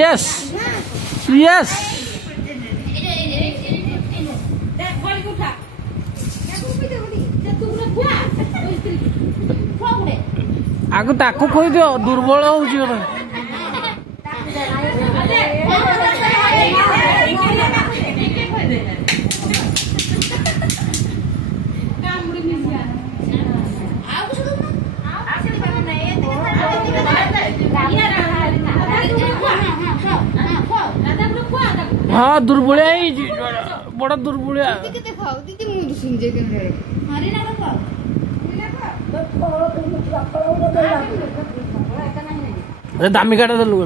Yes. Yes. आगु ताको खोई दियो दुर्बल होउची ओना हाँ दुर्बलिया बड़ा दुर्बलिया दामी काटा देलु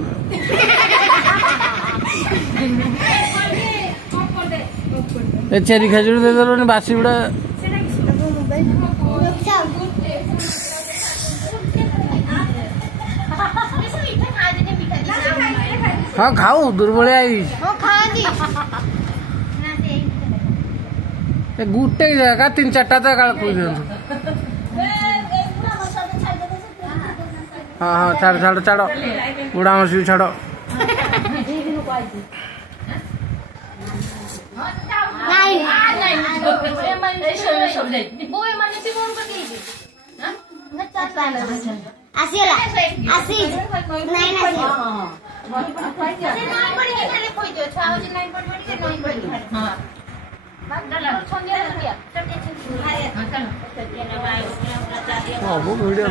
चेरी खजूर दे देलो बासी गुड़ा हाँ खाऊ दुर्बलिया गुटे जगह 3-4टा तो काल कोई दियो हाँ हाँ छाड़ छाड़ छाड़ो बुढ़ा मसी छाड़ो वीडियो